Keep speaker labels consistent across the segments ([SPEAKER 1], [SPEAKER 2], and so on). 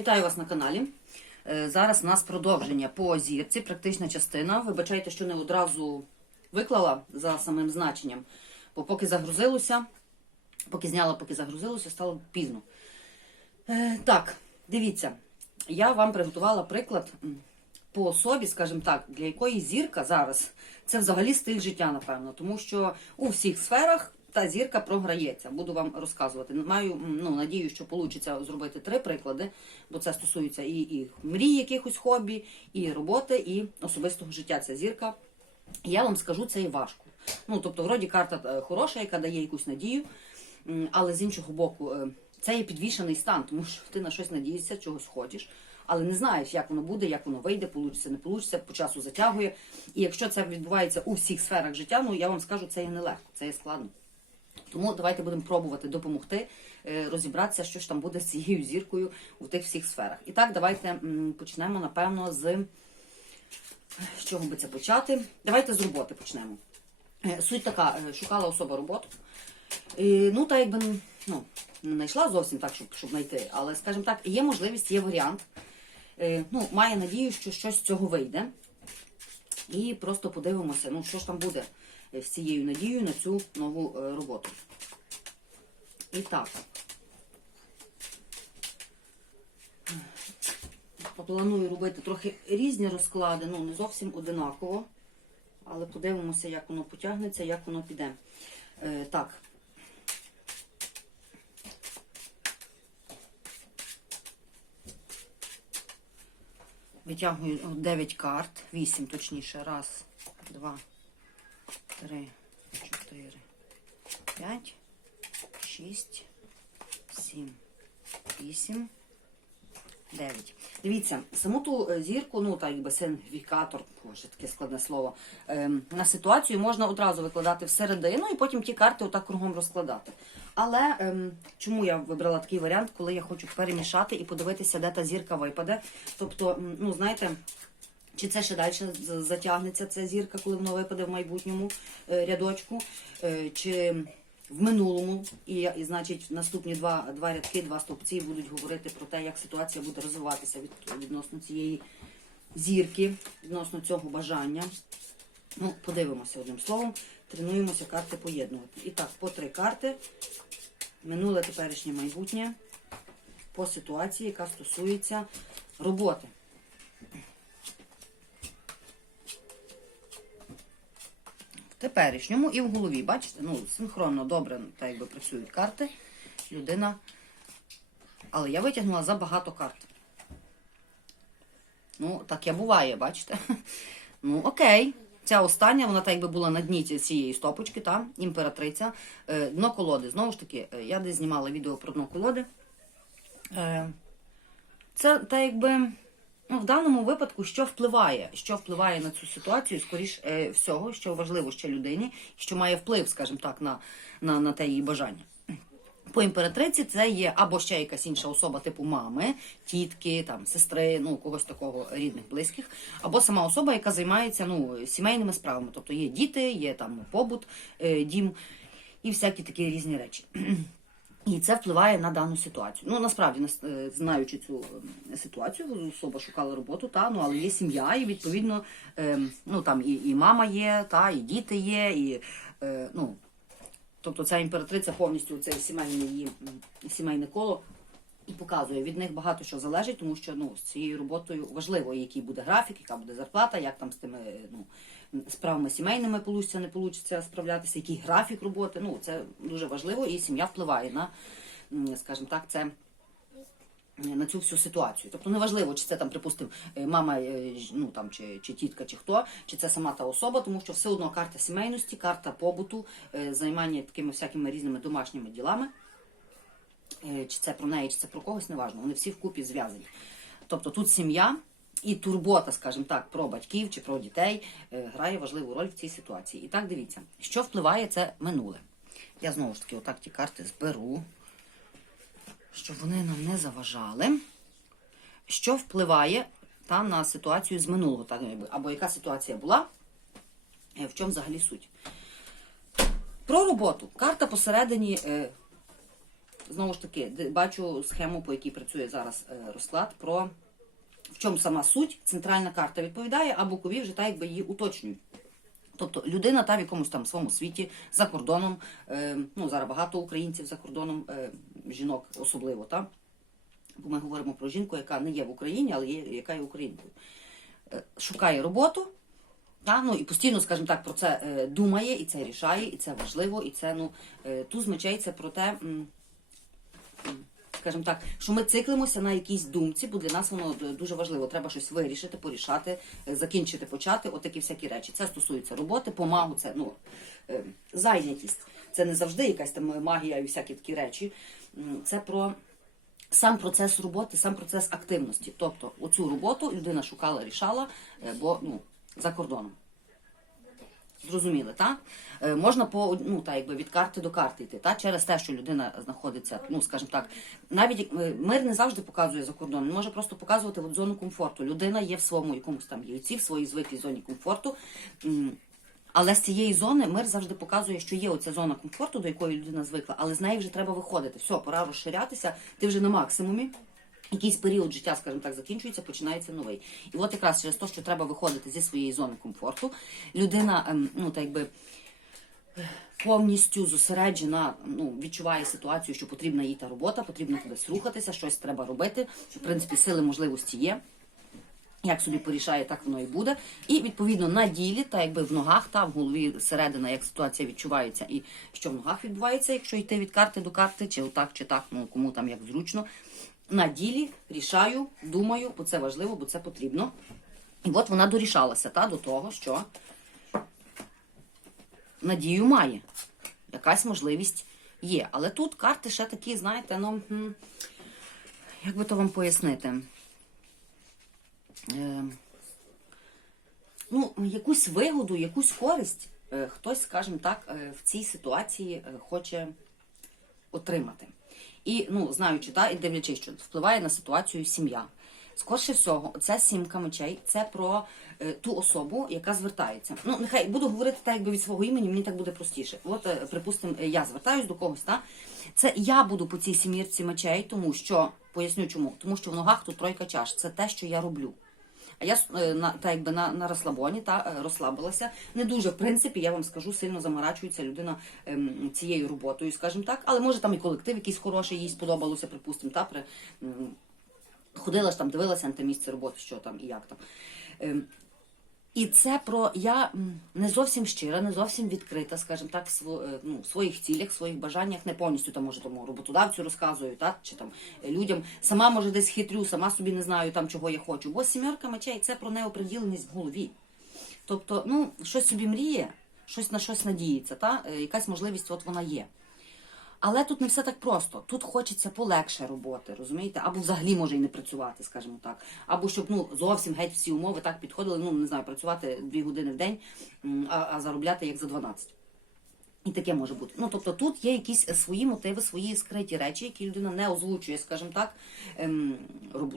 [SPEAKER 1] Вітаю вас на каналі. Е, Зараз у нас продовження по зірці, практична частина. Вибачайте, що не одразу виклала за самим значенням, бо поки загрузилося, поки зняла, поки загрузилося, стало пізно. Е, Так, дивіться, я вам приготувала приклад по особі, скажімо так, для якої зірка зараз це взагалі стиль життя, напевно, тому що у всіх сферах та зірка програється. Буду вам розказувати. Маю ну, надію, що вийде зробити три приклади, бо це стосується і, і мрій, якихось хобі, і роботи, і особистого життя. Ця зірка. Я вам скажу, це і важко. Ну, тобто, вроді карта е, хороша, яка дає якусь надію, але з іншого боку, е, це є підвішений стан, тому що ти на щось надієшся, чогось хочеш, але не знаєш, як воно буде, як воно вийде, получиться, не получиться, по часу затягує. І якщо це відбувається у всіх сферах життя, ну я вам скажу, це є нелегко, це є складно. Тому давайте будемо пробувати допомогти е, розібратися, що ж там буде з цією зіркою у тих всіх сферах. І так, давайте почнемо, напевно, з з чого би це почати. Давайте з роботи почнемо. Е, Суть така, е, шукала особа роботу. І, ну, та якби ну, не знайшла зовсім так, щоб, щоб знайти, але, скажімо так, є можливість, є варіант. Е, Ну, має надію, що щось з цього вийде. І просто подивимося, ну, що ж там буде е, з цією надією на цю нову е, роботу. І так. Планую робити трохи різні розклади, ну не зовсім одинаково. Але подивимося, як воно потягнеться, як воно піде. Е, так. Витягую 9 карт, 8 точніше. Раз, два, три, чотири, п'ять, шість, сім, вісім. 9. Дивіться, саму ту е, зірку, ну так якби сигніфікатор, боже, таке складне слово, ем, на ситуацію можна одразу викладати всередину і потім ті карти отак кругом розкладати. Але ем, чому я вибрала такий варіант, коли я хочу перемішати і подивитися, де та зірка випаде. Тобто, ну знаєте. Чи це ще далі затягнеться ця зірка, коли воно випаде в майбутньому е, рядочку, е, чи в минулому, і, і значить наступні два, два рядки, два стовпці будуть говорити про те, як ситуація буде розвиватися від, відносно цієї зірки, відносно цього бажання. Ну, подивимося одним словом, тренуємося карти поєднувати. І так, по три карти. Минуле, теперішнє майбутнє по ситуації, яка стосується роботи. Теперішньому і в голові, бачите, ну, синхронно добре так якби працюють карти. Людина. Але я витягнула забагато карт. Ну, таке буває, бачите? Ну, окей. Ця остання, вона так якби була на дні цієї стопочки, та, імператриця. Е, дно колоди. Знову ж таки, е, я десь знімала відео про дно колоди. Е, це так якби. Ну, в даному випадку, що впливає, що впливає на цю ситуацію, скоріш е, всього, що важливо ще людині, що має вплив, скажімо так, на, на, на те її бажання. По імператриці це є або ще якась інша особа, типу мами, тітки, там, сестри, ну когось такого рідних, близьких, або сама особа, яка займається ну, сімейними справами. Тобто є діти, є там побут, е, дім і всякі такі різні речі. І це впливає на дану ситуацію. Ну насправді, е, знаючи цю е, ситуацію, особа шукала роботу, та ну але є сім'я, і відповідно, е, ну там і, і мама є, та і діти є, і е, ну. Тобто ця імператриця повністю це сімейне її сімейне коло і показує. Від них багато що залежить, тому що ну, з цією роботою важливо, який буде графік, яка буде зарплата, як там з тими ну, справами сімейними получиться, не получиться справлятися, який графік роботи. Ну, це дуже важливо, і сім'я впливає на, скажімо так, це на цю всю ситуацію. Тобто неважливо, чи це там, припустимо, е, мама, е, ну там чи, чи тітка, чи хто, чи це сама та особа, тому що все одно карта сімейності, карта побуту, е, займання такими всякими різними домашніми ділами. Е, Чи це про неї, чи це про когось, неважно. Вони всі вкупі зв'язані. Тобто тут сім'я і турбота, скажімо так, про батьків чи про дітей е, грає важливу роль в цій ситуації. І так дивіться, що впливає це минуле. Я знову ж таки отак ті карти зберу щоб вони нам не заважали. Що впливає та, на ситуацію з минулого, так, або яка ситуація була, е, в чому взагалі суть. Про роботу. Карта посередині е, знову ж таки, бачу схему, по якій працює зараз розклад, про в чому сама суть, центральна карта відповідає, а бокові вже так якби її уточнюють. Тобто людина та в якомусь там своєму світі за кордоном, е, ну зараз багато українців за кордоном, е, жінок особливо, та? бо ми говоримо про жінку, яка не є в Україні, але є, яка є українкою. Е, шукає роботу, та? Ну, і постійно, скажімо так, про це е, думає, і це рішає, і це важливо, і це ну, е, туз мечей це про те. Скажімо так, що ми циклимося на якійсь думці, бо для нас воно дуже важливо. Треба щось вирішити, порішати, е, закінчити, почати. Отакі всякі речі. Це стосується роботи, помагу, це ну е, зайнятість. Це не завжди якась там магія і всякі такі речі. Це про сам процес роботи, сам процес активності. Тобто, оцю роботу людина шукала, рішала, е, бо ну за кордоном. Зрозуміли, так? Е, можна по ну так, якби від карти до карти йти, так? через те, що людина знаходиться, ну скажімо так, навіть як- е, мир не завжди показує за кордоном, він може просто показувати от зону комфорту. Людина є в своєму якомусь там яйці, в своїй звиклій зоні комфорту. Але з цієї зони мир завжди показує, що є оця зона комфорту, до якої людина звикла, але з неї вже треба виходити. Все, пора розширятися, ти вже на максимумі. Якийсь період життя, скажімо так, закінчується, починається новий. І от якраз через те, що треба виходити зі своєї зони комфорту, людина, ем, ну так якби повністю зосереджена, ну відчуває ситуацію, що потрібна їй та робота, потрібно кудись рухатися, щось треба робити. В принципі, сили можливості є. Як собі порішає, так воно і буде. І відповідно на ділі, та якби в ногах, та в голові середина, як ситуація відчувається, і що в ногах відбувається, якщо йти від карти до карти, чи отак, чи так, ну кому там як зручно. На ділі рішаю, думаю, бо це важливо, бо це потрібно. І от вона дорішалася та, до того, що надію має. Якась можливість є. Але тут карти ще такі, знаєте, ну, як би то вам пояснити? Е, ну, якусь вигоду, якусь користь е, хтось, скажімо так, е, в цій ситуації е, хоче отримати. І ну, знаючи, та, і дивлячись, що впливає на ситуацію сім'я. Скорше всього, ця сімка мечей це про е, ту особу, яка звертається. Ну, нехай буду говорити так, якби від свого імені, мені так буде простіше. От, е, припустимо, е, я звертаюсь до когось, та? це я буду по цій сімірці мечей, тому що поясню чому. Тому що в ногах тут тройка чаш. Це те, що я роблю. А я е, на та якби на, на розслабоні та е, розслабилася. Не дуже, в принципі, я вам скажу, сильно заморачується людина ем, цією роботою, скажімо так. Але може там і колектив якийсь хороший, їй сподобалося, припустимо, та при ходила ж там, дивилася на те місце роботи, що там і як там. І це про я не зовсім щира, не зовсім відкрита, скажімо так, в е, ну, своїх цілях, своїх бажаннях, не повністю там може тому роботодавцю розказую, так чи там е, людям. Сама може десь хитрю, сама собі не знаю там, чого я хочу. Бо сімерка мечей це про неоприділеність в голові. Тобто, ну, щось собі мріє, щось на щось надіється, та? е, якась можливість от вона є. Але тут не все так просто. Тут хочеться полегше роботи, розумієте? Або взагалі може і не працювати, скажімо так. Або щоб ну зовсім геть всі умови так підходили, ну не знаю, працювати дві години в день, а, а заробляти як за 12. І таке може бути. Ну тобто тут є якісь свої мотиви, свої скриті речі, які людина не озвучує, скажімо так, ем,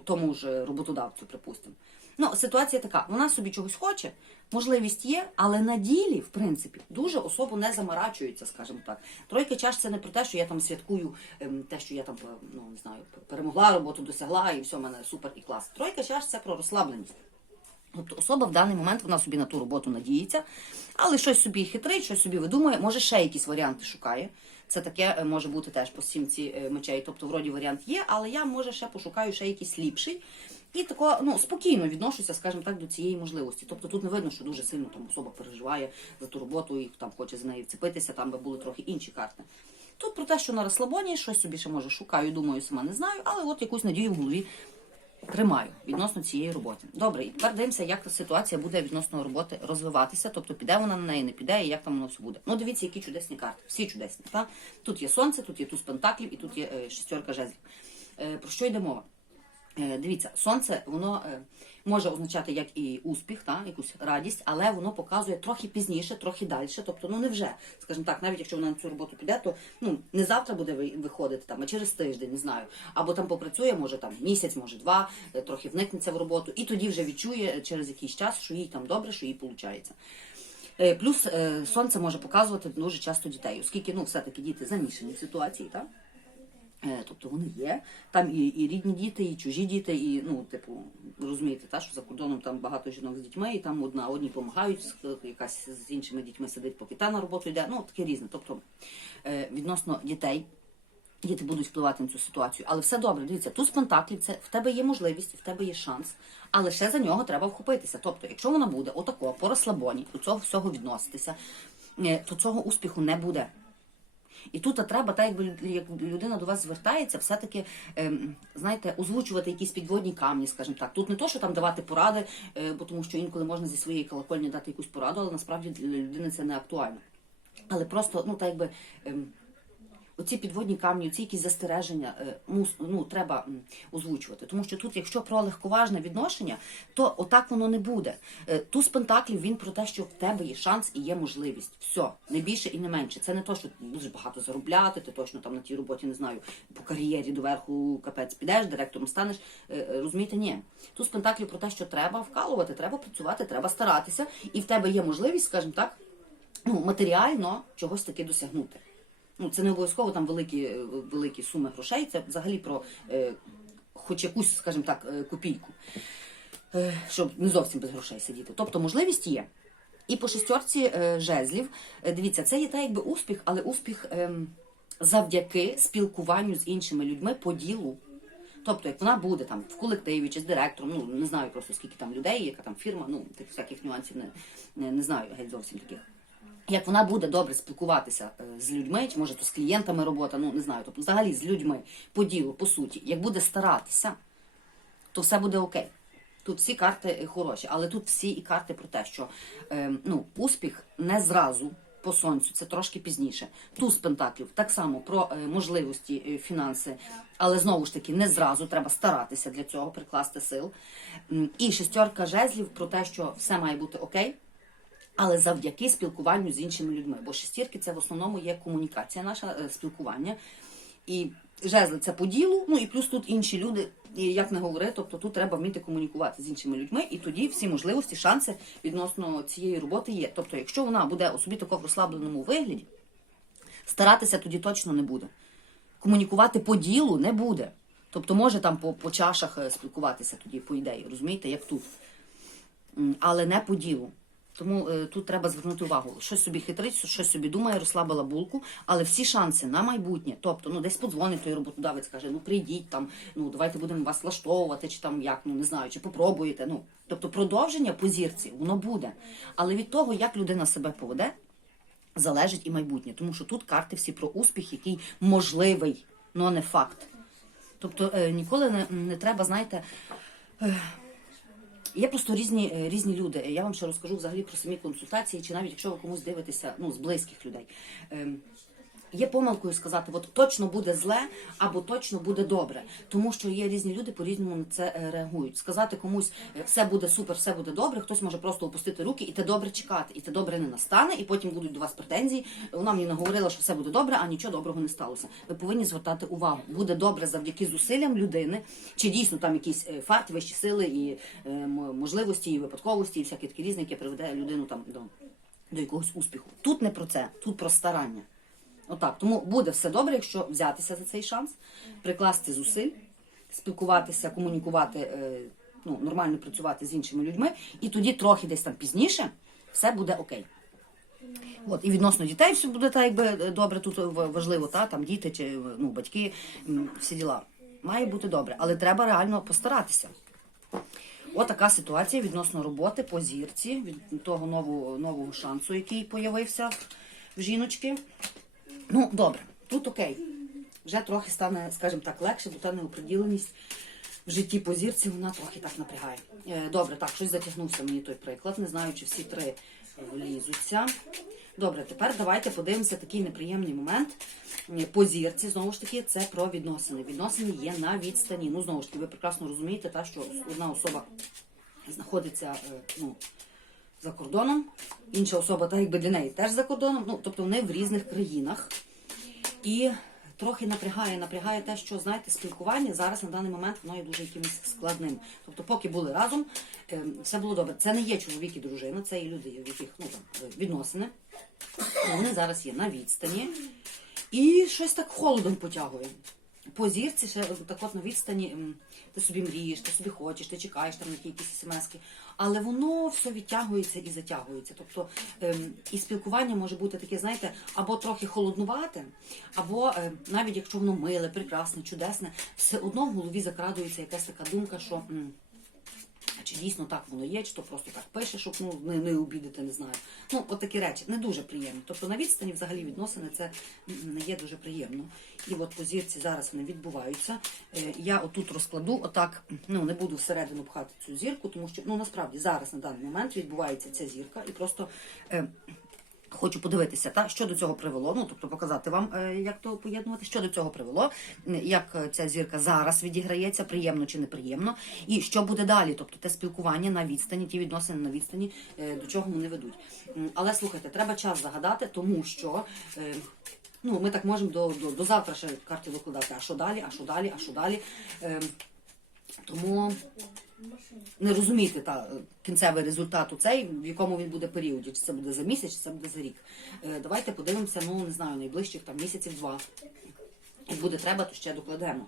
[SPEAKER 1] тому ж роботодавцю, припустимо. Ну, ситуація така: вона собі чогось хоче, можливість є, але на ділі, в принципі, дуже особо не заморачується, скажімо так. Тройка чаш це не про те, що я там святкую ем, те, що я там ну не знаю, перемогла роботу, досягла, і все в мене супер і клас. Тройка чаш це про розслабленість. Тобто особа в даний момент вона собі на ту роботу надіється, але щось собі хитрить, щось собі видумує, може ще якісь варіанти шукає. Це таке е, може бути теж по сімці е, мечей. Тобто, вроді варіант є, але я може ще пошукаю ще якийсь ліпший. І тако, ну, спокійно відношуся, скажімо так, до цієї можливості. Тобто тут не видно, що дуже сильно там особа переживає за ту роботу і там хоче за нею вцепитися, там би були трохи інші карти. Тут про те, що на розслабоні щось собі ще може шукаю, думаю, сама не знаю, але от якусь надію в голові тримаю відносно цієї роботи. Добре, і тепер дивимося, як ситуація буде відносно роботи розвиватися, тобто піде вона на неї, не піде, і як там воно все буде. Ну, дивіться, які чудесні карти. Всі чудесні. Та? Тут є сонце, тут є туз пентаклів і тут є е, шестерка жезлів. Е, про що йде мова? Е, Дивіться, сонце воно е, може означати як і успіх, та, якусь радість, але воно показує трохи пізніше, трохи далі. Тобто, ну не вже, скажімо так, навіть якщо вона на цю роботу піде, то ну не завтра буде виходити там, а через тиждень, не знаю. Або там попрацює, може там місяць, може два, е, трохи вникнеться в роботу, і тоді вже відчує через якийсь час, що їй там добре, що їй виходить. Плюс сонце може показувати дуже часто дітей, оскільки ну все-таки діти замішані в ситуації, так? Е, Тобто вони є. Там і, і рідні діти, і чужі діти, і ну, типу, розумієте, та, що за кордоном там багато жінок з дітьми, і там одна одні допомагають, якась з іншими дітьми сидить, поки та на роботу йде. Ну, таке різне. Тобто е, відносно дітей. Діти будуть впливати на цю ситуацію, але все добре. Дивіться, туз пентаклів це в тебе є можливість, в тебе є шанс, але ще за нього треба вхопитися. Тобто, якщо вона буде отако по розслабоні, до цього всього відноситися, е, то цього успіху не буде. І тут треба, так якби як людина до вас звертається, все-таки, ем, знаєте, озвучувати якісь підводні камні, скажімо так. Тут не то, що там давати поради, е, бо тому що інколи можна зі своєї колокольні дати якусь пораду, але насправді для людини це не актуально. Але просто, ну так якби. Оці підводні камні, оці якісь застереження е, ну, треба озвучувати. Тому що тут, якщо про легковажне відношення, то отак воно не буде. Е, Туз пентаклів він про те, що в тебе є шанс і є можливість. Все, не більше і не менше. Це не то, що будеш багато заробляти, ти точно там на тій роботі не знаю, по кар'єрі доверху капець підеш, директором станеш. Е, Розумієте, ні. Туз пентаклів про те, що треба вкалувати, треба працювати, треба старатися, і в тебе є можливість, скажімо так, ну, матеріально чогось таки досягнути. Ну, це не обов'язково там великі, е, великі суми грошей, це взагалі про е, хоч якусь, скажімо так, е, копійку, е, щоб не зовсім без грошей сидіти. Тобто можливість є. І по шестерці е, жезлів, е, дивіться, це є так якби успіх, але успіх ем, завдяки спілкуванню з іншими людьми по ділу. Тобто, як вона буде там в колективі чи з директором, ну не знаю просто скільки там людей, яка там фірма, ну тих всяких нюансів не, не, не знаю геть зовсім таких. Як вона буде добре спілкуватися е, з людьми, чи може то з клієнтами робота, ну не знаю, тобто взагалі з людьми по ділу, по суті, як буде старатися, то все буде окей. Тут всі карти е, хороші, але тут всі і карти про те, що е, ну, успіх не зразу по сонцю, це трошки пізніше. Туз пентаклів так само про можливості фінанси, але знову ж таки не зразу треба старатися для цього, прикласти сил. І шестерка жезлів про те, що все має бути окей. Але завдяки спілкуванню з іншими людьми. Бо шестірки це в основному є комунікація, наша е, спілкування. І жезли це по ділу, ну і плюс тут інші люди, і як не говори, тобто тут треба вміти комунікувати з іншими людьми, і тоді всі можливості, шанси відносно цієї роботи є. Тобто, якщо вона буде у собі тако в розслабленому вигляді, старатися тоді точно не буде. Комунікувати по ділу не буде. Тобто може там по, по чашах е, спілкуватися тоді, по ідеї, розумієте, як тут. Але не по ділу. Тому е, тут треба звернути увагу. Щось собі хитрить, щось собі думає, розслабила булку, але всі шанси на майбутнє. Тобто, ну десь подзвонить той роботодавець, каже, ну прийдіть там, ну давайте будемо вас влаштовувати, чи там як, ну не знаю, чи попробуєте. Ну, тобто продовження по зірці, воно буде. Але від того, як людина себе поведе, залежить і майбутнє. Тому що тут карти всі про успіх, який можливий, але не факт. Тобто е, ніколи не, не треба, знаєте. е, Є просто різні, е, різні люди. Я вам ще розкажу взагалі про самі консультації, чи навіть якщо ви комусь дивитеся ну, з близьких людей. Є помилкою сказати, от точно буде зле або точно буде добре, тому що є різні люди по-різному на це е, реагують. Сказати комусь е, все буде супер, все буде добре, хтось може просто опустити руки і те добре чекати, і те добре не настане, і потім будуть до вас претензії. Вона мені наговорила, що все буде добре, а нічого доброго не сталося. Ви повинні звертати увагу. Буде добре завдяки зусиллям людини, чи дійсно там якісь е, факт, вищі сили і можливості, і випадковості, і всякі такі різні, які приведе людину там до, до якогось успіху. Тут не про це, тут про старання. Отак, тому буде все добре, якщо взятися за цей шанс, прикласти зусиль, спілкуватися, комунікувати, е, ну, нормально працювати з іншими людьми, і тоді трохи десь там пізніше все буде окей. От, і відносно дітей все буде так, якби е, добре, тут важливо, та, там діти чи ну, батьки, всі діла. Має бути добре, але треба реально постаратися. Отака ситуація відносно роботи по зірці, від того нового, нового шансу, який появився в жіночки. Ну, добре, тут окей. Вже трохи стане, скажімо так, легше, бо та неоприділеність в житті по зірці вона трохи так напрягає. Е, Добре, так, щось затягнувся мені той приклад. Не знаю, чи всі три влізуться. Добре, тепер давайте подивимося такий неприємний момент. Е, По зірці, знову ж таки, це про відносини. Відносини є на відстані. Ну, знову ж таки, ви прекрасно розумієте, та, що одна особа знаходиться е, ну, за кордоном, інша особа, так якби для неї теж за кордоном. Ну, тобто вони в різних країнах. І трохи напрягає, напрягає те, що знаєте, спілкування зараз на даний момент воно є дуже якимось складним. Тобто, поки були разом, е, все було добре. Це не є чоловік і дружина, це є люди, в яких ну, там, е, відносини. Вони зараз є на відстані. І щось так холодом потягує. по зірці ще так от на відстані ти собі мрієш, ти собі хочеш, ти чекаєш там якісь смски, але воно все відтягується і затягується. Тобто ем, і спілкування може бути таке, знаєте, або трохи холоднувате, або ем, навіть якщо воно миле, прекрасне, чудесне, все одно в голові закрадується якась така думка, що. м, чи дійсно так воно є, чи то просто так пише, щоб ну, не, не обідати, не знаю. Ну, от такі речі не дуже приємні. Тобто на відстані взагалі відносини це не є дуже приємно. І от по зірці зараз вони відбуваються. Е, я отут розкладу, отак, ну не буду всередину пхати цю зірку, тому що ну насправді зараз на даний момент відбувається ця зірка, і просто. Хочу подивитися, та що до цього привело. Ну тобто показати вам, е, як то поєднувати, що до цього привело, як е, ця зірка зараз відіграється, приємно чи неприємно, і що буде далі. Тобто те спілкування на відстані, ті відносини на відстані, е, до чого вони ведуть. Але слухайте, треба час загадати, тому що. Ну, ми так можемо до, до, до завтра ще карти викладати, а що далі, а що далі, а що далі. Е, тому не розуміти та е, кінцевий результат у цей, в якому він буде періоді, чи це буде за місяць, чи це буде за рік. Е, Давайте подивимося, ну не знаю, найближчих там місяців два. Як буде треба, то ще докладемо.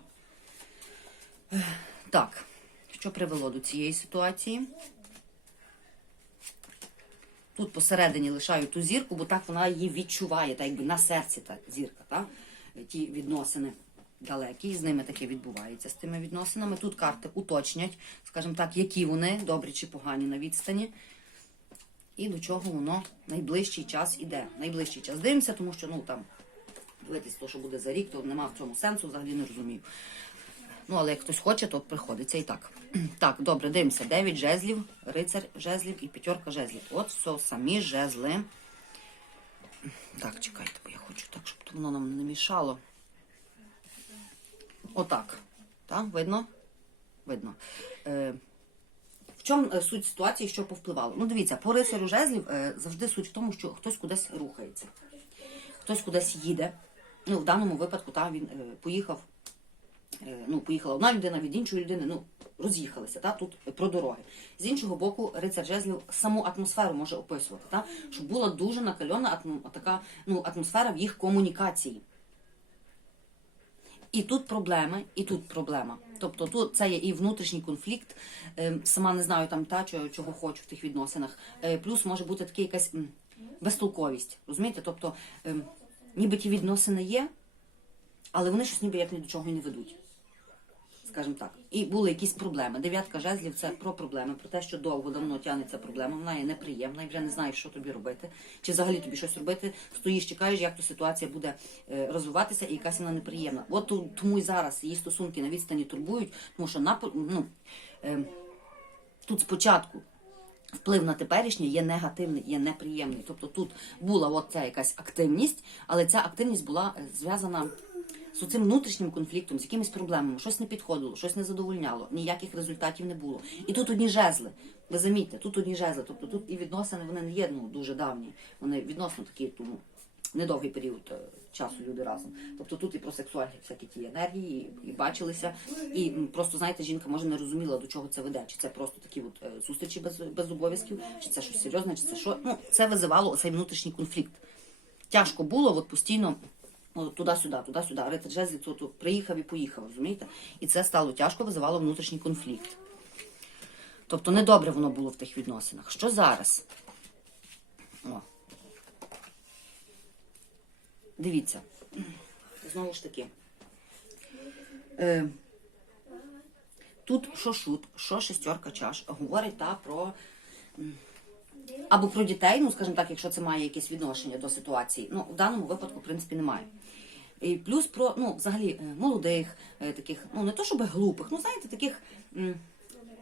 [SPEAKER 1] Е, Так, що привело до цієї ситуації? Тут посередині лишаю ту зірку, бо так вона її відчуває, так якби на серці та зірка, та? ті відносини далекі, і з ними таке відбувається з тими відносинами. Тут карти уточнять, скажімо так, які вони, добрі чи погані на відстані. І до чого воно найближчий час іде. Найближчий час дивимося, тому що ну там дивитись, то, що буде за рік, то нема в цьому сенсу, взагалі не розумію. Ну, але як хтось хоче, то приходиться і так. Так, добре, дивимося. Дев'ять жезлів, рицар жезлів і п'ятерка жезлів. От все, самі жезли. Так, чекайте, бо я хочу так, щоб воно нам не мішало. Отак. Так, видно? Видно. Е, в чому е, суть ситуації, що повпливало? Ну, дивіться, по рицарю жезлів е, завжди суть в тому, що хтось кудись рухається, хтось кудись їде. Ну, в даному випадку та, він е, поїхав ну, поїхала одна людина від іншої людини, ну, роз'їхалися, та, тут про дороги. З іншого боку, рицар жезлів саму атмосферу може описувати, та, щоб була дуже накальона така ну, атмосфера в їх комунікації. І тут проблеми, і тут проблема. Тобто тут це є і внутрішній конфлікт, е, сама не знаю там та чого, чого хочу в тих відносинах. Е, Плюс може бути така якась безтолковість. Розумієте? Тобто, е, ніби ті відносини є, але вони щось ніби як ні до чого не ведуть. Скажімо так. І були якісь проблеми. Дев'ятка жезлів це про проблеми, про те, що довго давно тягнеться проблема, вона є неприємна і вже не знаєш, що тобі робити. Чи взагалі тобі щось робити, стоїш, чекаєш, як то ситуація буде е, розвиватися, і якась вона неприємна. От тому і зараз її стосунки на відстані турбують, тому що на ну, е, тут спочатку вплив на теперішнє є негативний, є неприємний. Тобто тут була от ця якась активність, але ця активність була е, зв'язана з цим внутрішнім конфліктом, з якимись проблемами, щось не підходило, щось не задовольняло, ніяких результатів не було. І тут одні жезли. Ви замітьте, тут одні жезли. Тобто тут і відносини вони не є ну, дуже давні. Вони відносно такі, тому недовгий період е, часу люди разом. Тобто тут і про сексуальні всякі ті енергії, і, і бачилися. І просто, знаєте, жінка може не розуміла, до чого це веде. Чи це просто такі от е, зустрічі без, без обов'язків, чи це щось серйозне, чи це що. Ну, це визивало цей внутрішній конфлікт. Тяжко було, от постійно. Ну, Туди-сюди, туди-сюди. Рицар жезлів тут приїхав і поїхав, розумієте? І це стало тяжко, визивало внутрішній конфлікт. Тобто недобре воно було в тих відносинах. Що зараз? О. Дивіться. Знову ж таки. Е, тут що шут, що шестерка чаш, говорить та про. Або про дітей, ну скажімо так, якщо це має якесь відношення до ситуації. Ну, в даному випадку, в принципі, немає. І плюс про ну, взагалі е, молодих, е, таких, ну не то щоб глупих, ну знаєте, таких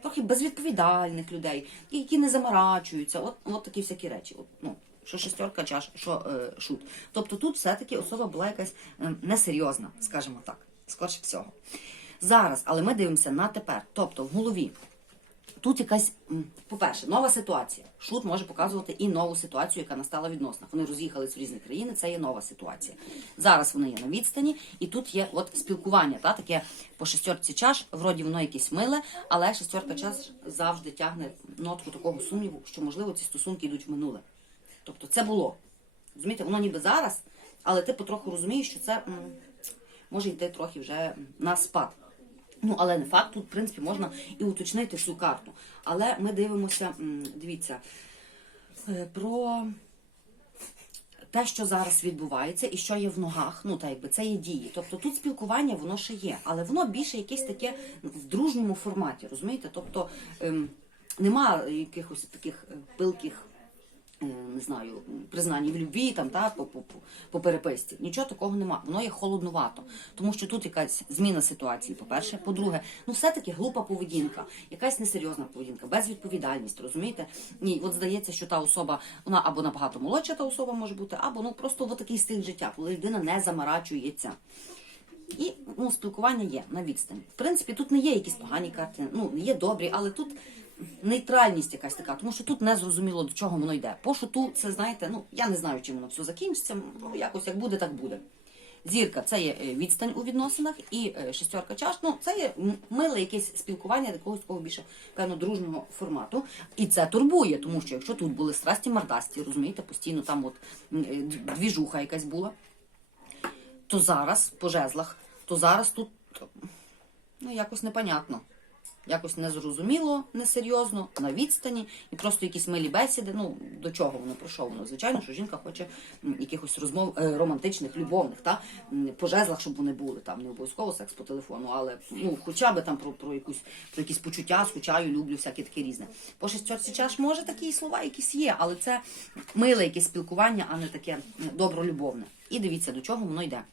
[SPEAKER 1] трохи безвідповідальних людей, які не заморачуються. От, от такі всякі речі. От, ну, що шестерка чаш, що е, шут. Тобто тут все-таки особа була якась е, несерйозна, скажімо так, скорше всього. Зараз, але ми дивимося на тепер. Тобто в голові тут якась, по-перше, нова ситуація. Шут може показувати і нову ситуацію, яка настала в. Вони роз'їхались в різні країни, це є нова ситуація. Зараз вони є на відстані, і тут є от спілкування, та, таке по шестерці чаш, вроді воно якесь миле, але шестерка чаш завжди тягне нотку такого сумніву, що, можливо, ці стосунки йдуть в минуле. Тобто це було. Розумієте, воно ніби зараз, але ти потроху розумієш, що це м, може йти трохи вже на спад. Ну, але не факт, тут, в принципі, можна і уточнити всю карту. Але ми дивимося, дивіться, е, про те, що зараз відбувається і що є в ногах, ну так якби це є дії. Тобто тут спілкування воно ще є, але воно більше якесь таке в дружньому форматі, розумієте? Тобто ем, нема якихось таких е, пилких. Е, Не знаю, признань в любві там та по, по, по, переписці. Нічого такого нема. Воно є холоднувато, тому що тут якась зміна ситуації. По перше, по-друге, ну все таки глупа поведінка, якась несерйозна поведінка, безвідповідальність. Розумієте? Ні, от здається, що та особа вона або набагато молодша та особа може бути, або ну просто в такий стиль життя, коли людина не замарачується. І ну, спілкування є на відстані. В принципі, тут не є якісь погані карти, ну є добрі, але тут нейтральність якась така, тому що тут не зрозуміло до чого воно йде. По шуту, це знаєте, ну я не знаю, чим воно все закінчиться. Ну якось як буде, так буде. Зірка це є е, відстань у відносинах, і е, шестерка чаш, ну це є миле якесь спілкування якогось такого більше певно дружнього формату. І це турбує, тому що якщо тут були страсті мордасті, розумієте, постійно там от е, двіжуха якась була то зараз по жезлах, то зараз тут ну, якось непонятно. Якось незрозуміло, несерйозно, на відстані, і просто якісь милі бесіди. Ну, до чого воно про що воно? Звичайно, що жінка хоче якихось розмов е, романтичних, любовних, та? По жезлах, щоб вони були там, не обов'язково секс по телефону, але ну, хоча б там про, про, якусь, про якісь почуття, скучаю, люблю, всяке таке різне. По шестерці чаш, може такі слова якісь є, але це миле якесь спілкування, а не таке добролюбовне. І дивіться, до чого воно йде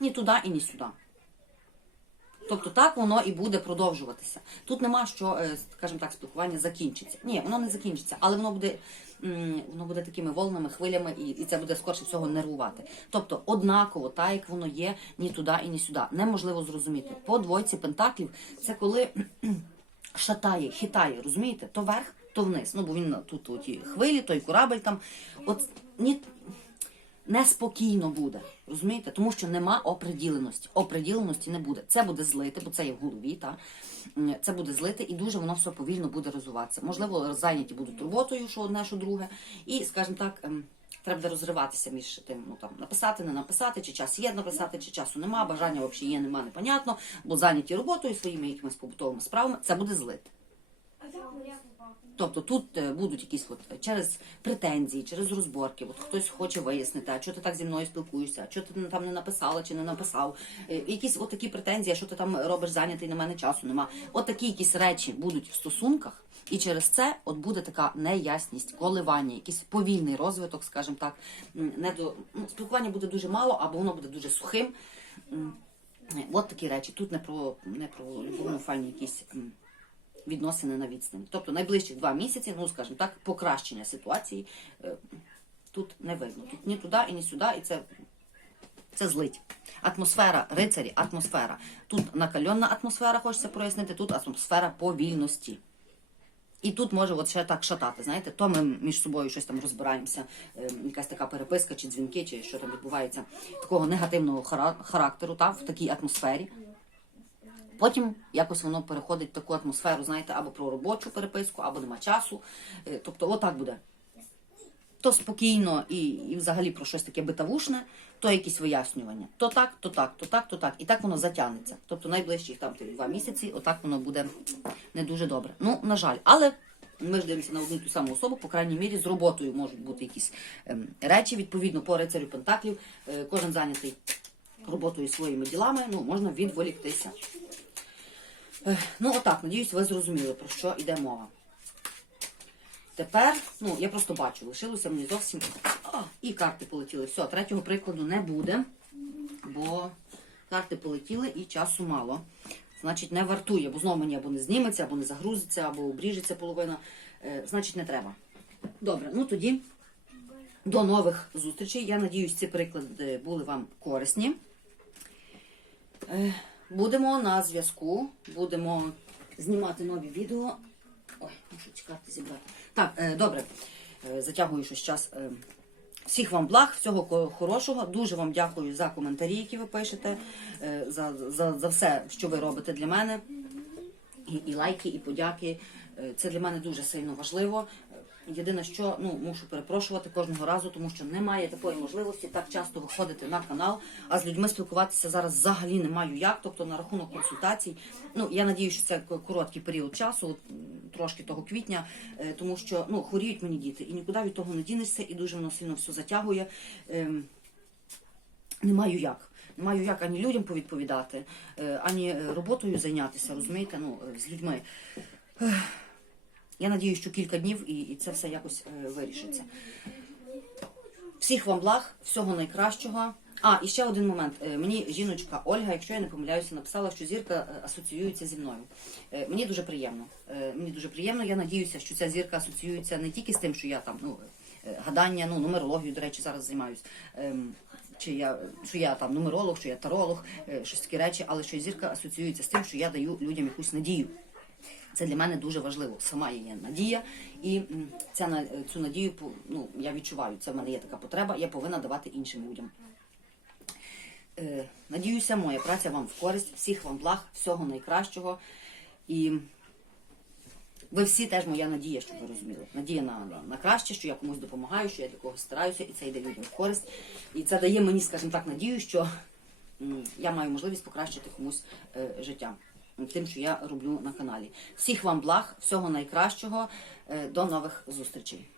[SPEAKER 1] ні туди і ні сюди. Тобто так воно і буде продовжуватися. Тут нема що, е, скажімо так, спілкування закінчиться. Ні, воно не закінчиться, але воно буде, воно буде такими волнами, хвилями, і, і це буде скорше всього нервувати. Тобто, однаково, так як воно є, ні туди і ні сюди. Неможливо зрозуміти. По двойці пентаклів це коли шатає, хитає, розумієте? То вверх, то вниз. Ну, бо він тут оті хвилі, той корабель там. От ні неспокійно буде. Розумієте? Тому що нема оприділеності. Оприділеності не буде. Це буде злити, бо це є в голові, та? Це буде злити, і дуже воно все повільно буде розвиватися. Можливо, зайняті будуть роботою, що одне, що друге. І, скажімо так, ем, треба розриватися між тим, ну там написати, не написати, чи час є написати, чи часу нема, бажання взагалі є, нема, непонятно, бо зайняті роботою, своїми якимись побутовими справами, це буде злити. Тобто тут е, будуть якісь от е, через претензії, через розборки. От хтось хоче вияснити, а що ти так зі мною спілкуєшся, що ти там не написала чи не написав. Е, Якісь от такі претензії, що ти там робиш зайнятий, на мене часу нема. От такі якісь речі будуть в стосунках, і через це от буде така неясність, коливання, якийсь повільний розвиток, скажімо так. Не до ну, спілкування буде дуже мало, або воно буде дуже сухим. От такі речі. Тут не про не про любовну файні якісь. Відносини на відстані. Тобто найближчих два місяці, ну скажімо так, покращення ситуації е, тут не видно. Тут ні туди і ні сюди, і це, це злить. Атмосфера рицарі, атмосфера. Тут накальонна атмосфера, хочеться прояснити, тут атмосфера повільності. І тут може от ще так шатати, знаєте, то ми між собою щось там розбираємося, е, якась така переписка, чи дзвінки, чи що там відбувається, такого негативного хара- характеру, та, в такій атмосфері. Потім якось воно переходить в таку атмосферу, знаєте, або про робочу переписку, або нема часу. Е, Тобто, отак буде. То спокійно і, і взагалі про щось таке битавушне, то якісь вияснювання. То так, то так, то так, то так. І так воно затягнеться. Тобто найближчих там два місяці, отак воно буде не дуже добре. Ну, на жаль, але ми ж дивимося на одну ту саму особу, по крайній мірі, з роботою можуть бути якісь ем, речі, відповідно, по рицарю Пентаклів. Е, кожен зайнятий роботою своїми ділами, ну, можна відволіктися. Ех, Ну, отак, надіюсь, ви зрозуміли, про що йде мова. Тепер, ну, я просто бачу, лишилося мені зовсім. О, і карти полетіли. Все, третього прикладу не буде, бо карти полетіли і часу мало. Значить, не вартує, бо знову мені або не зніметься, або не загрузиться, або обріжеться половина. Е, значить, не треба. Добре, ну тоді до нових зустрічей. Я надіюсь, ці приклади були вам корисні. Е, Будемо на зв'язку, будемо знімати нові відео. Ой, мушу ці карти зібрати. Так, е, добре, Е, затягую щось час. Е, Всіх вам благ, всього хорошого. Дуже вам дякую за коментарі, які ви пишете, е, за, за, за все, що ви робите для мене. І, і лайки, і подяки. Е, Це для мене дуже сильно важливо. Єдине, що ну мушу перепрошувати кожного разу, тому що немає такої можливості так часто виходити на канал, а з людьми спілкуватися зараз взагалі не маю як. Тобто на рахунок консультацій. Ну я надію, що це короткий період часу, трошки того квітня, е, тому що ну хворіють мені діти, і нікуди від того не дінешся, і дуже воно сильно все затягує. Ем, не маю як. Не маю як ані людям повідповідати, е, ані е, роботою зайнятися, розумієте, ну, з людьми. Я надію, що кілька днів і, і це все якось е, вирішиться. Всіх вам благ, всього найкращого. А, і ще один момент. Е, Мені жіночка Ольга, якщо я не помиляюся, написала, що зірка е, асоціюється зі мною. Е, Мені дуже приємно. Мені дуже приємно. Я надіюся, що ця зірка асоціюється не тільки з тим, що я там ну, гадання, ну, нумерологію, до речі, зараз займаюсь. Ем, Чи я, що я там нумеролог, що я таролог, щось такі речі, але що зірка асоціюється з тим, що я даю людям якусь надію. Це для мене дуже важливо. Сама є надія, і ця цю надію ну, я відчуваю. Це в мене є така потреба, я повинна давати іншим людям. Е, Надіюся, моя праця вам в користь, всіх вам благ, всього найкращого. І ви всі теж моя надія, щоб ви розуміли. Надія на, на, на краще, що я комусь допомагаю, що я для когось стараюся, і це йде людям в користь. І це дає мені, скажімо так, надію, що я маю можливість покращити комусь е, життя. Тим, що я роблю на каналі. Всіх вам благ, всього найкращого, е, до нових зустрічей.